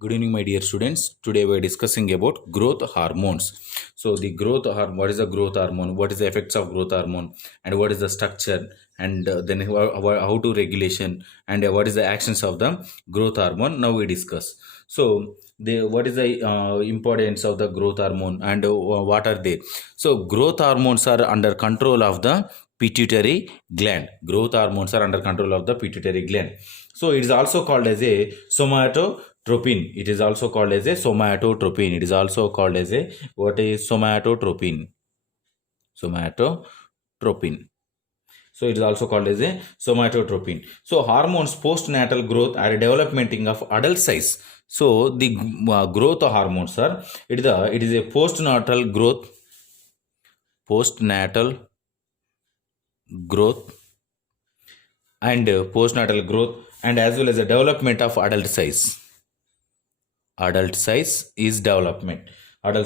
Good evening, my dear students. Today we are discussing about growth hormones. So, the growth hormone. What is the growth hormone? What is the effects of growth hormone? And what is the structure? And then how to regulation? And what is the actions of the growth hormone? Now we discuss. So, what is the importance of the growth hormone and what are they? So, growth hormones are under control of the pituitary gland. Growth hormones are under control of the pituitary gland. So, it is also called as a somatotropin. It is also called as a somatotropin. It is also called as a what is somatotropin? Somatotropin. So it is also called as a somatotropin. So hormones postnatal growth are developmenting of adult size. So the growth hormones are it is a postnatal growth and postnatal growth and as well as the development of adult size. Adult size is development. So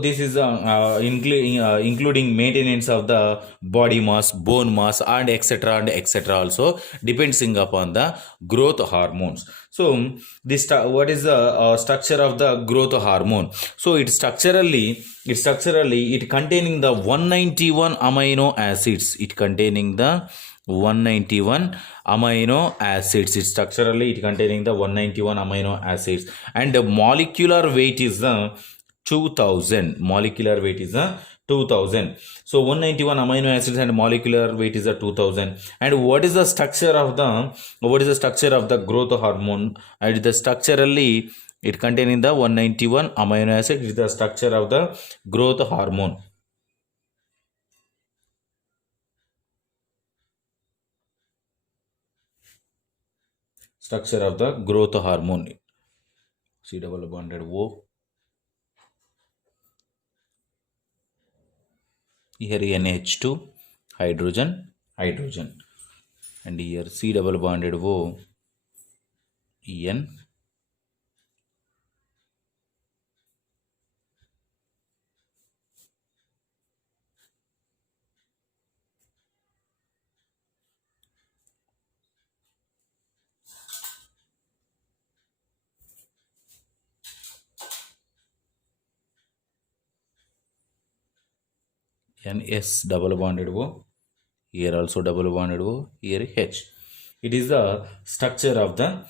this is including maintenance of the body mass, bone mass, and etc. also depending upon the growth hormones. So this what is the structure of the growth hormone? So it structurally it containing the 191 amino acids. It containing the 191 amino acids. It's structurally it containing the 191 amino acids and the molecular weight is the 2000. Molecular weight is the 2000. So 191 amino acids and molecular weight is the 2000. And what is the structure of the growth hormone? And the structurally it containing the 191 amino acid is the structure of the growth hormone. Structure of the growth hormone. C double bonded O. Here NH2 hydrogen and here C double bonded O En. NS double bonded O. Here also double bonded O. Here H. It is the structure of the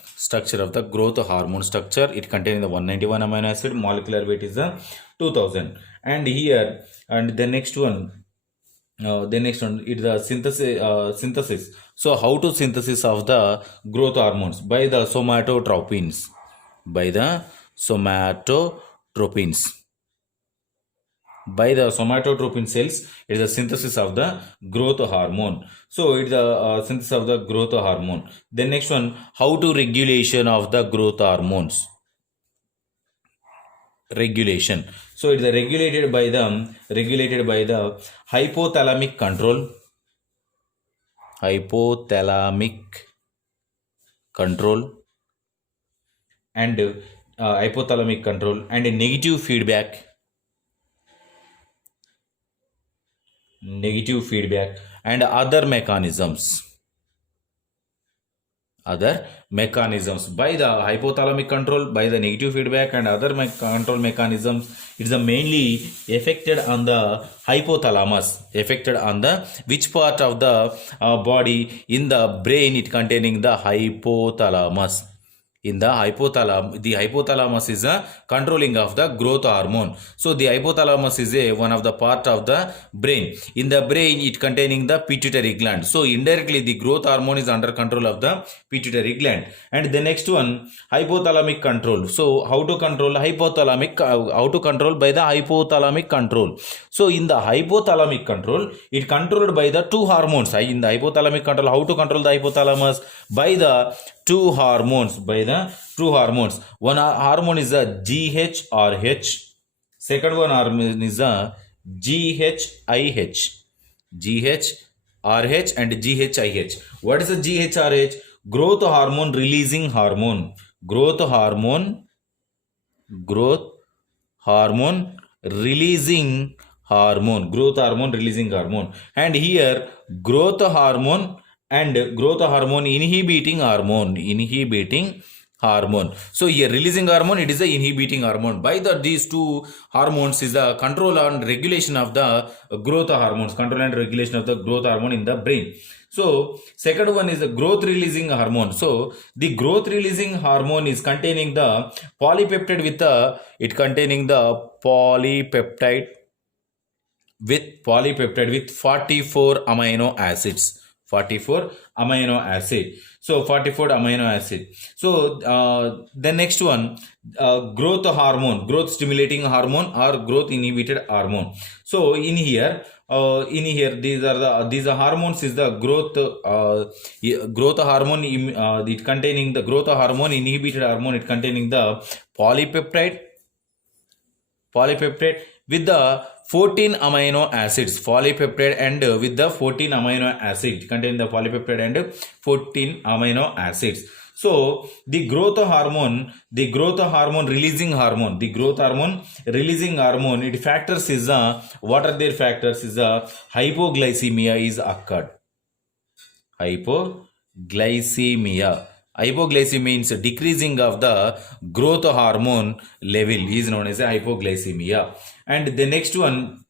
growth hormone structure. It contains the 191 amino acid. Molecular weight is the 2000. And here and the next one it the synthesis. So how to synthesis of the growth hormones? By the somatotropins. By the somatotropin cells, it is the synthesis of the growth hormone. So it is the synthesis of the growth hormone. Then next one, how to regulation of the growth hormones? Regulation. So it is regulated by the hypothalamic control. And hypothalamic control and a negative feedback and other mechanisms by the hypothalamic control, by the negative feedback and other control mechanisms. It is mainly affected on the hypothalamus, affected on the which part of the body in the brain it containing the hypothalamus. In the hypothalamus is a controlling of the growth hormone. So the hypothalamus is one of the part of the brain. In the brain it containing the pituitary gland. So indirectly the growth hormone is under control of the pituitary gland. And the next one, hypothalamic control. So how to control hypothalamic? How to control by the hypothalamic control? So in the hypothalamic control, it controlled by the two hormones. In the hypothalamic control, how to control the hypothalamus? By the two hormones. One hormone is a GHRH. Second one hormone is a GHIH. GHRH and GHIH. What is the GHRH? Growth hormone releasing hormone. Growth hormone releasing hormone. And here growth hormone and growth hormone inhibiting hormone. So here releasing hormone, it is the inhibiting hormone. By the these two hormones is the control and regulation of the growth hormones, control and regulation of the growth hormone in the brain. So second one is the growth releasing hormone. So the growth releasing hormone is containing the polypeptide with the polypeptide with 44 amino acids. 44 amino acid. So 44 amino acid. So the next one, growth hormone, growth stimulating hormone or growth inhibited hormone. So in here these are hormones is the growth hormone, it containing the growth hormone, inhibited hormone, it containing the polypeptide with the 14 amino acids, polypeptide and with the 14 amino acid, contain the polypeptide and 14 amino acids. So the growth hormone releasing hormone, it factors is what are their factors is hypoglycemia is occurred. Hypoglycemia means decreasing of the growth hormone level is known as hypoglycemia. And the next one,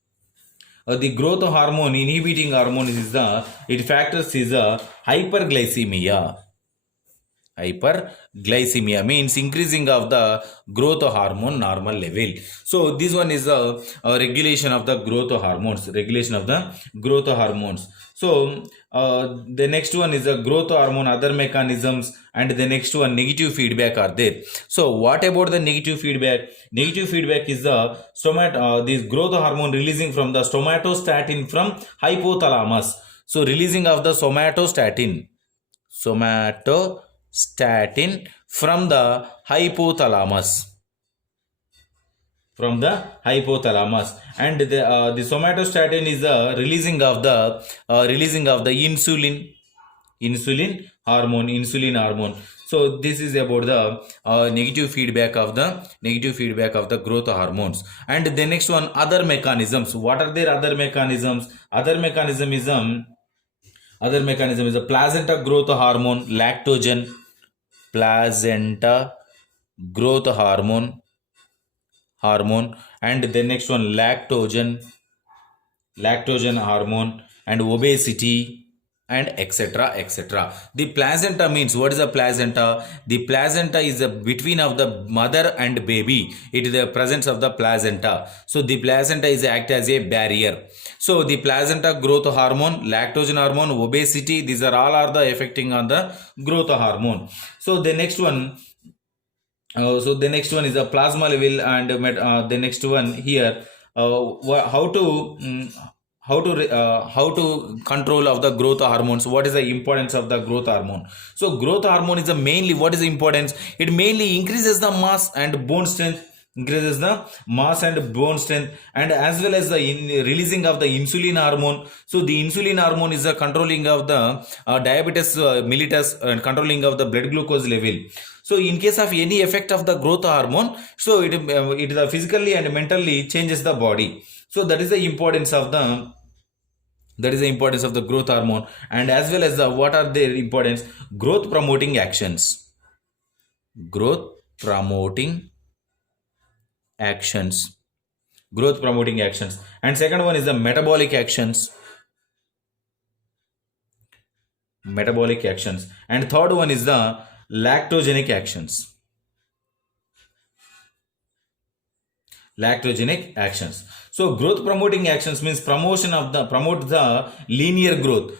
the growth hormone inhibiting hormone is it factors is hyperglycemia. Hyperglycemia means increasing of the growth hormone normal level. So this one is the regulation of the growth hormones. So the next one is the growth hormone, other mechanisms, and the next one negative feedback are there. So what about the negative feedback? Negative feedback is the this growth hormone releasing from the somatostatin from hypothalamus. So releasing of the somatostatin from the hypothalamus. And the somatostatin is the releasing of the insulin hormone. So this is about the negative feedback of the growth hormones. And the next one, other mechanisms. What are their other mechanisms? Other mechanism is a placenta growth hormone, lactogen, placenta growth hormone, and the next one, lactogen hormone, and obesity, and etc. The placenta means, what is a placenta? The placenta is a between of the mother and baby. It is the presence of the placenta. So the placenta is act as a barrier. So the placenta growth hormone, lactogen hormone, obesity, these are all are the affecting on the growth hormone. So the next one is a plasma level, and the next one here, how to control of the growth hormones. What is the importance of the growth hormone? So growth hormone is mainly, what is the importance? It mainly increases the mass and bone strength, and as well as the releasing of the insulin hormone. So the insulin hormone is the controlling of the diabetes mellitus and controlling of the blood glucose level. So in case of any effect of the growth hormone, so it physically and mentally changes the body. So that is the importance of the growth hormone. And as well as what are their importance? Growth promoting actions. And second one is the metabolic actions. And third one is the lactogenic actions. So growth promoting actions means promote the linear growth.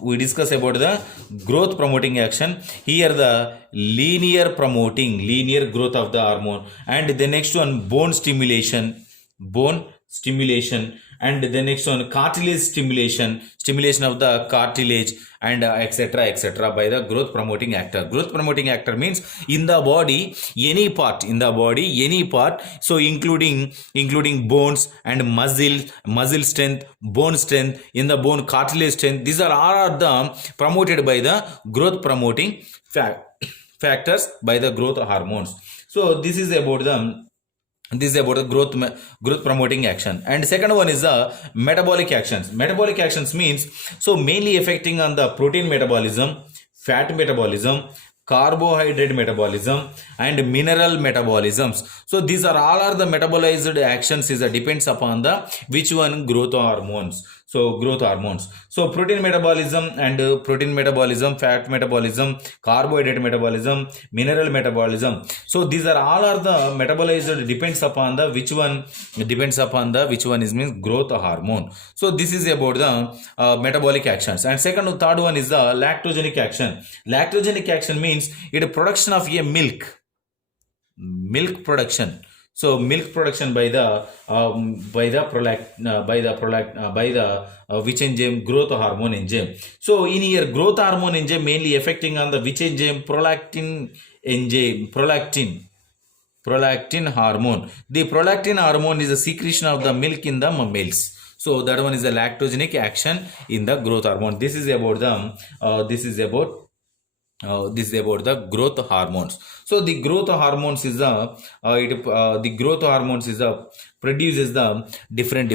We discuss about the growth promoting action. Here the linear growth of the hormone. And the next one, bone stimulation, and the next one, cartilage stimulation of the cartilage, and etc. by the growth promoting actor. Growth promoting actor means in the body, any part, so including bones and muscle strength, bone strength, in the bone cartilage strength. These are all the promoted by the growth promoting factors by the growth hormones. So this is about the growth promoting action. And second one is the metabolic actions. Metabolic actions means, so mainly affecting on the protein metabolism, fat metabolism, carbohydrate metabolism, and mineral metabolisms. So these are all are the metabolized actions is depends upon the which one growth hormones. So growth hormones. So protein metabolism and protein metabolism, fat metabolism, carbohydrate metabolism, mineral metabolism. So these are all are the metabolized depends upon the which one is means growth hormone. So this is about the metabolic actions. And second, third one is the lactogenic action. Lactogenic action means it production of a milk production. So milk production by the which enzyme? Growth hormone enzyme. So in here growth hormone enzyme mainly affecting on the which enzyme? Prolactin enzyme. Prolactin hormone. The prolactin hormone is a secretion of the milk in the males. So that one is the lactogenic action in the growth hormone. This is about the growth hormones. So the growth hormones is produces the different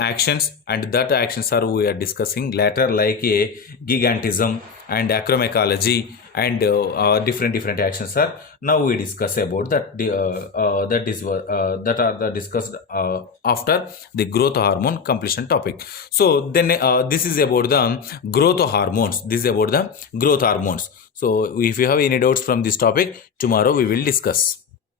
actions, and that actions are we are discussing later, like a gigantism and acromechology and different actions are now we discuss about that. That are the discussed after the growth hormone completion topic. So then this is about the growth hormones. This is about the growth hormones. So if you have any doubts from this topic, tomorrow we will discuss.